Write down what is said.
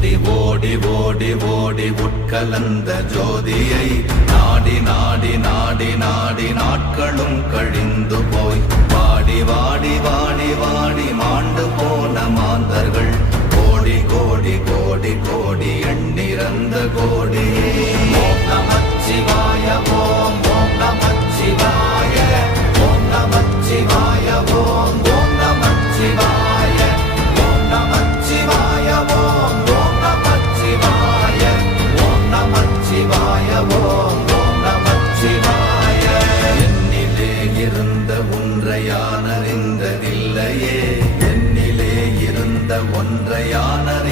ஓடி ஓடி ஓடி ஓடி உட்கலந்த ஜோதியை நாடி நாடி நாடி நாடி நாட்களும் கழிந்து போய் வாடி வாடி வாடி வாடி மாண்டு போன மாந்தர்கள் கோடி கோடி கோடி கோடி எண்ணிறந்த கோடி. ஓம் நமச்சிவாய ஓம் ஓம் நமச்சிவாய ஓம் நமச்சிவாய ஓம் ஓம் நமச்சிவாய ஓம் நமச்சிவாய ஓம் ஓம் நமச்சிவாய ஓம் நமச்சிவாய ஓம் ஓம் நமச்சிவாய. என்னிலே இருந்த ஒன்றையானறிந்ததில்லையே, என்னிலே இருந்த ஒன்றையானறிந்ததில்லையே,